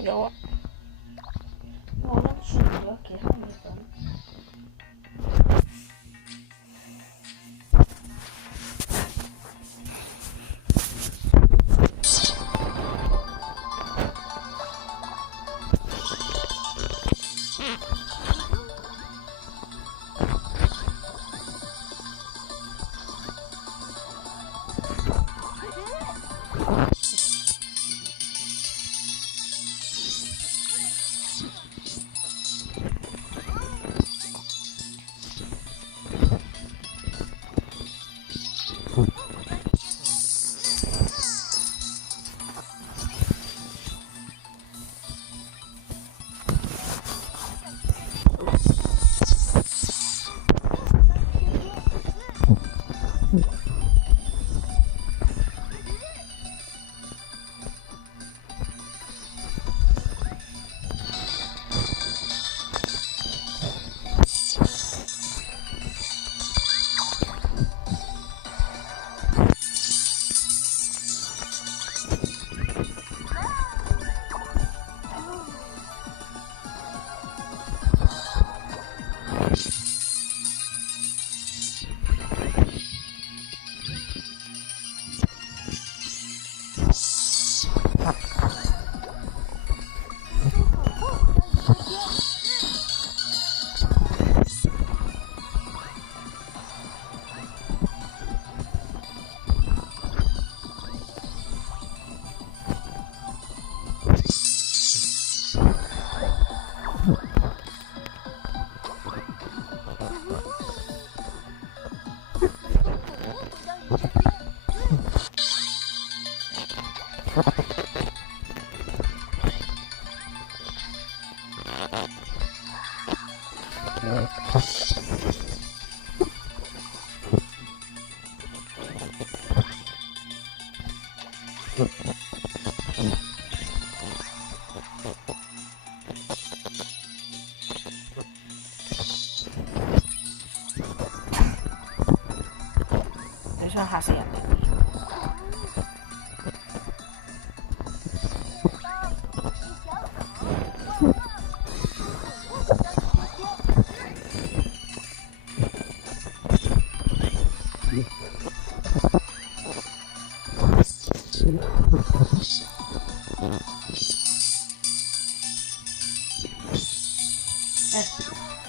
有啊，我都住咗幾多月咁。你想嚇死人哋？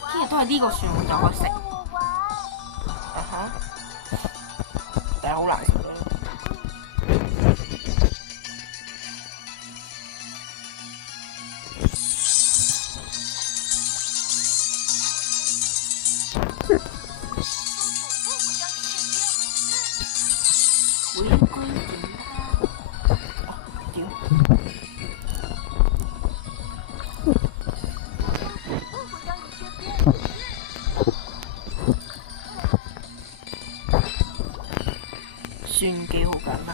聽日都係呢個船我就可以食。啊哈！但係好難食咯。會應該點啊？屌！算幾好緊啦。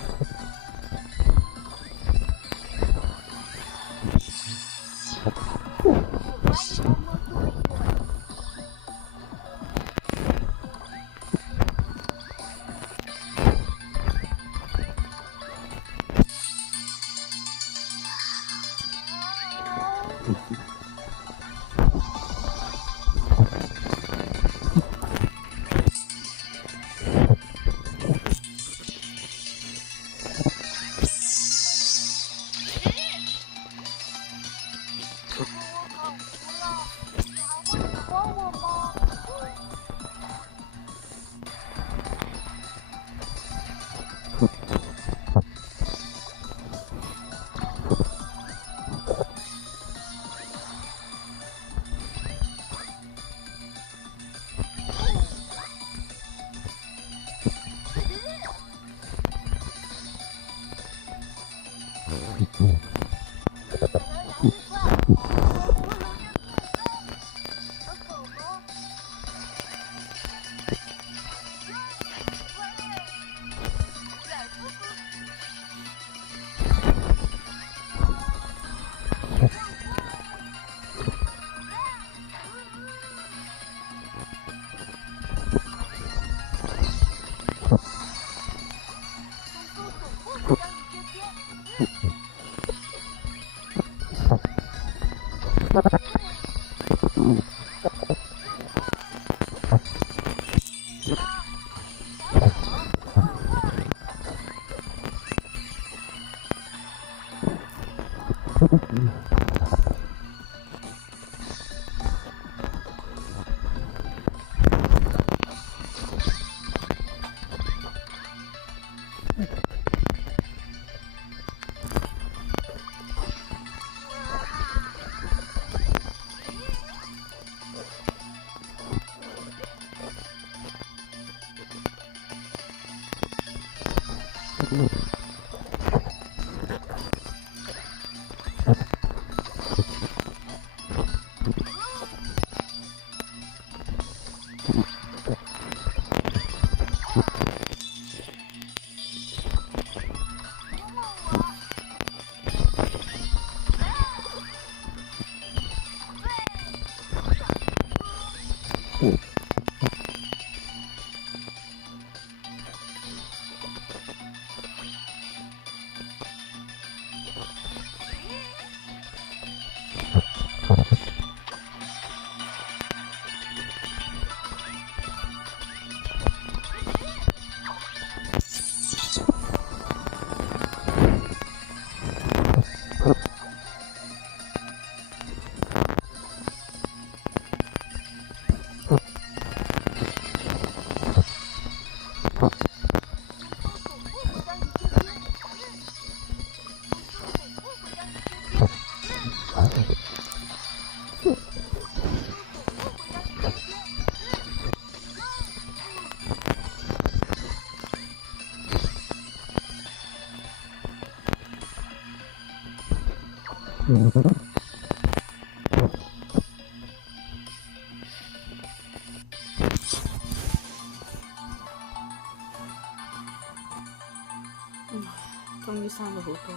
終於生咗好多，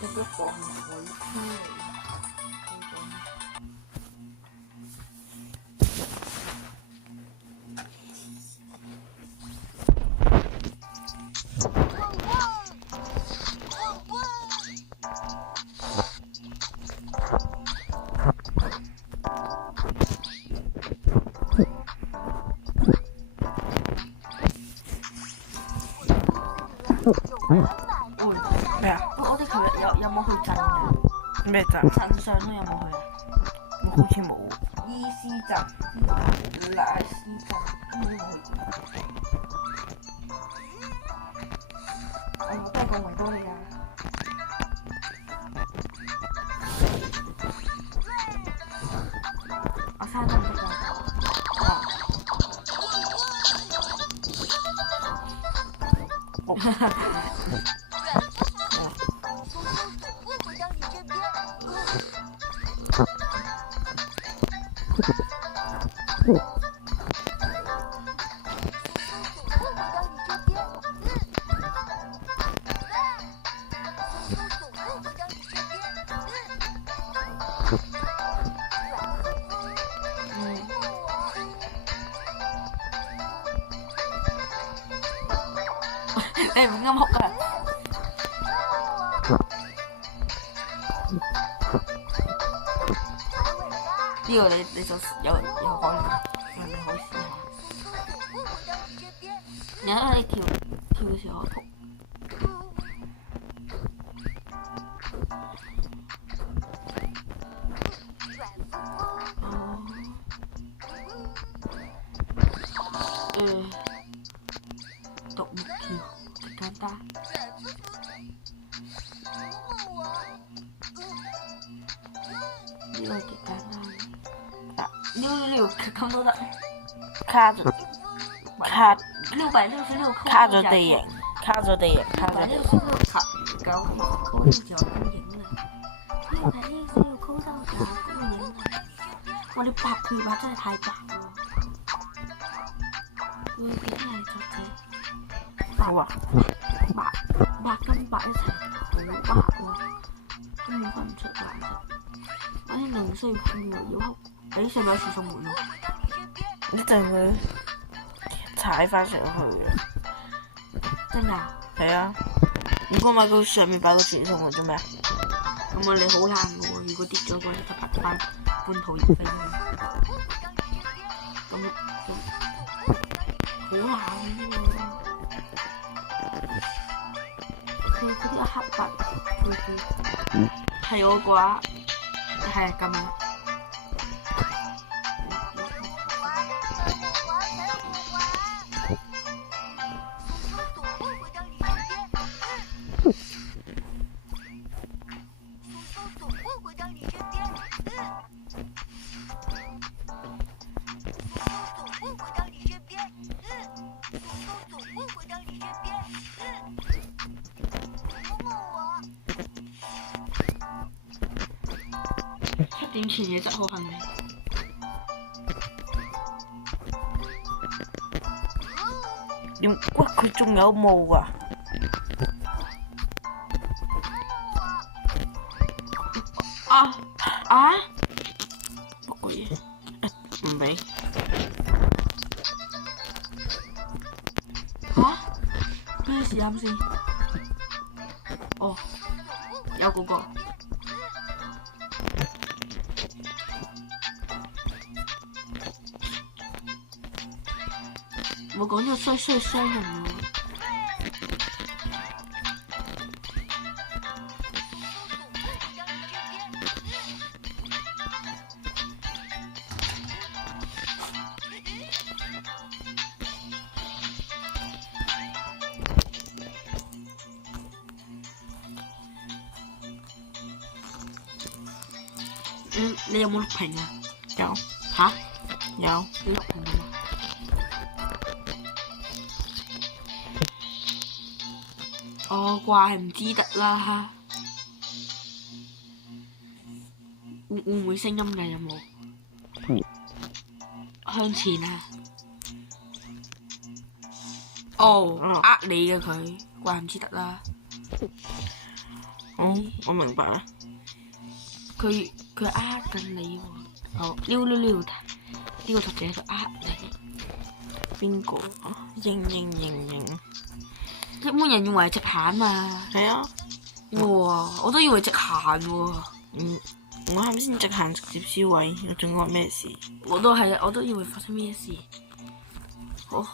一啲放水出嚟。咩啊？我哋琴日有冇去鎮㗎？咩鎮？鎮上都有冇去啊？我好似冇。伊斯鎮、乃斯鎮都冇去過。我都係講維多利亞。我生得唔得㗎？你唔啱學啊！呢個你就有講嘅，你可以試下。你睇下你跳嘅時候圖。獨木橋極簡單。呢個極簡單。溜坑都得。卡咗666卡咗地形，卡咗地形。666卡9個就有公影啦。666扣到就有公影啦。我哋白佢把真係太白喎。會幾多係作者？好啊。白跟白一齊好白喎，根本分唔出顏色。我啲零碎片要哭。你上面有樹松門喎，一陣會踩翻上去嘅。真㗎？係啊。如果買到上面擺個樹松門做咩啊？咁你好難嘅喎，如果跌咗嗰啲就拍翻半途而廢。咁好難嘅喎。佢啲黑白配嘅，係我嘅話係咁樣。7點前嘅執好行李。點？哇！佢仲有霧啊！乜鬼嘢？唔俾。咩事啱先？哦，有嗰個。我講咗衰傷人喎。你有冇錄屏啊？有。吓？有。你錄屏㗎嘛？怪唔知得啦。會唔會聲音㗎？有冇？向前啊！你嘅佢，怪唔知得啦。我明白啦。佢緊你喎。溜，呢個兔仔喺度你。邊個？認。一般人以為係隻蟹嘛。係啊。哇！我都以為隻蟹喎。我啱先直行直接燒毀，我仲講咩事？我都係啊，我都以為發生咩事。好似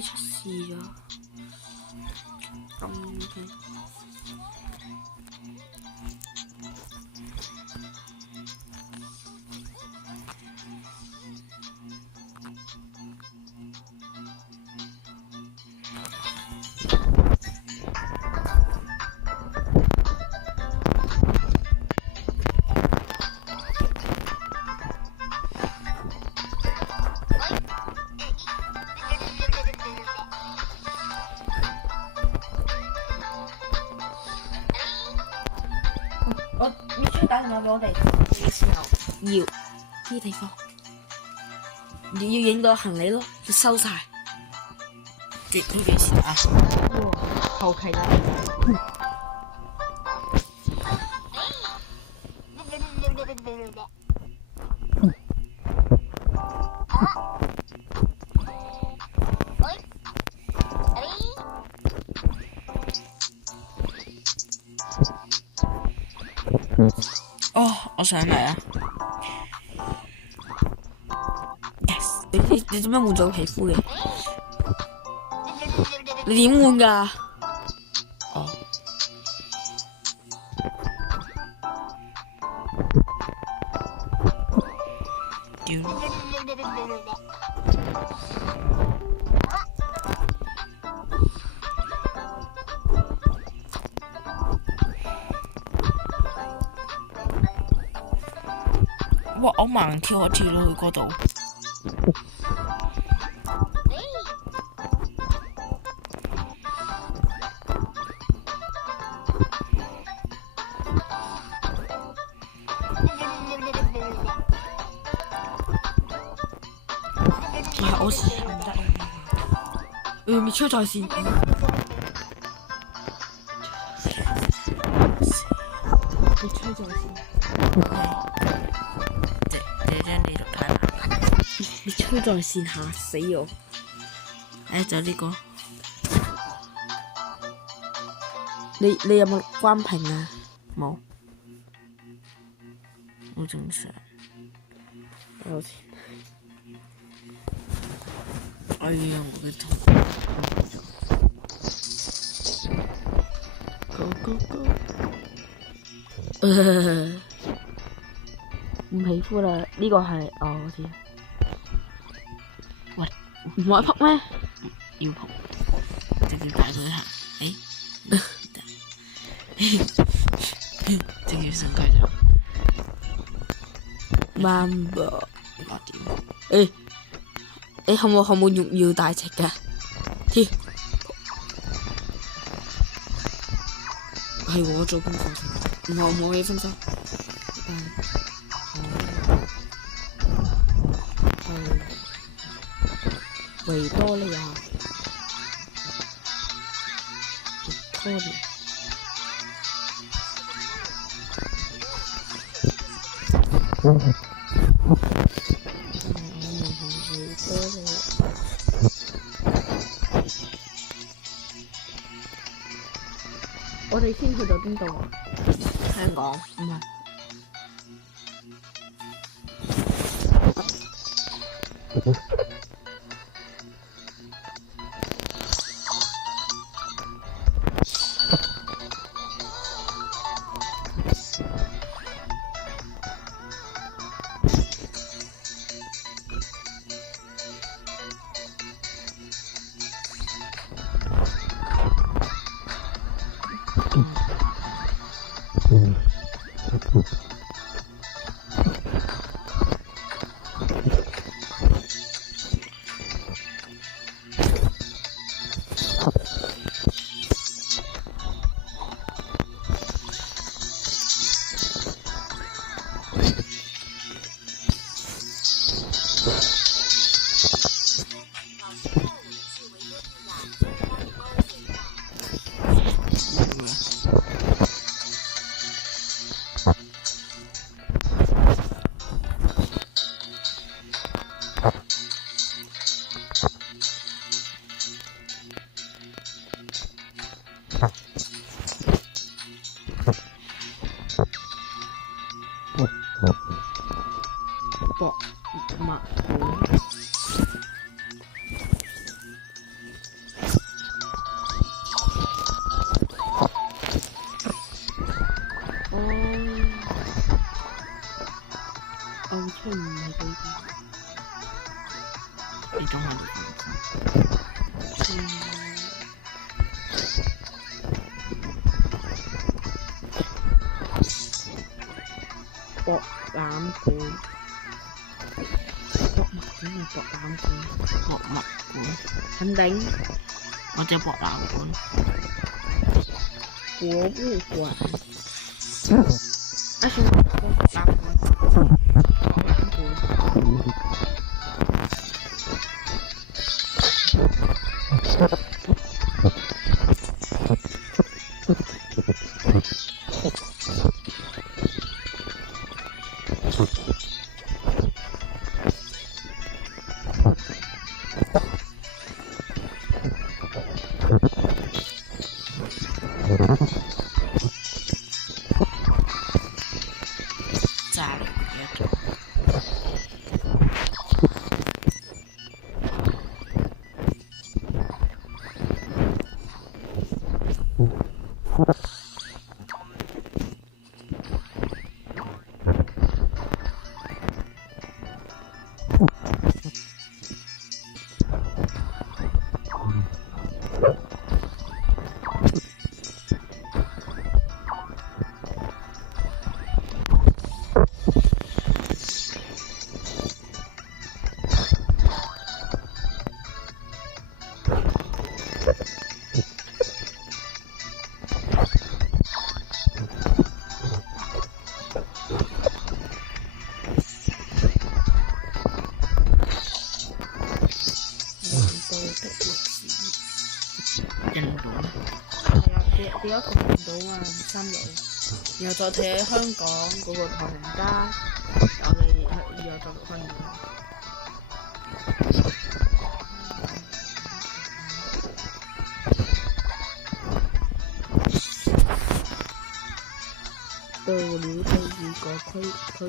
出事咗。咁打電話俾我哋嘅時候，要呢地方，你要影到行李咯，要收晒。幾時啊？後期啦。我上嚟啊 ！Yes， 你點樣換咗皮膚嘅？你點換㗎？哇！我盲跳，我跳到去嗰度。我試下唔得。滅出在線。滅出在線。這張地圖太難。滅出在線，嚇死我！就呢個。你有冇關屏啊？冇。好正常。哎呀，我嘅頭。哥哥。唔喜歡啦，呢個係我知。喂，唔可以撲咩？要撲，直接帶佢行。直接上街就。Mamba， 我點？你可唔可以要大隻㗎？添，係我做功課，唔可以分手。維多利亞，Victoria。我哋先去到邊度啊？香港唔係。博物館。我出唔係幾啲。你中文博覽館。博物館定博覽館？博物館。肯定。或者博覽館。博物館。啊，算啦，博覽館。博覽館。炸嚟嘅。印度。係啊，點解同印度啊3日？然後再睇香港嗰個唐人街，我哋然後再落翻嚟。到了第二個區域。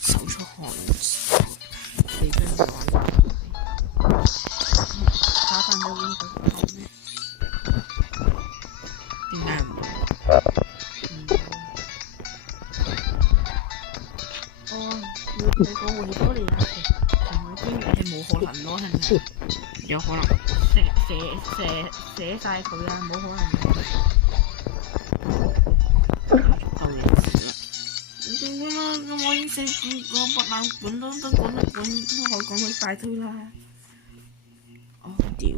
手出汗。你講維多利亞城同埋邊係冇可能咯，係咪？有可能寫晒佢啊，冇可能嘅。夠嘢事啦！點啦？咁我已經個博覽館都講得都可以講到大堆啦。哦，屌！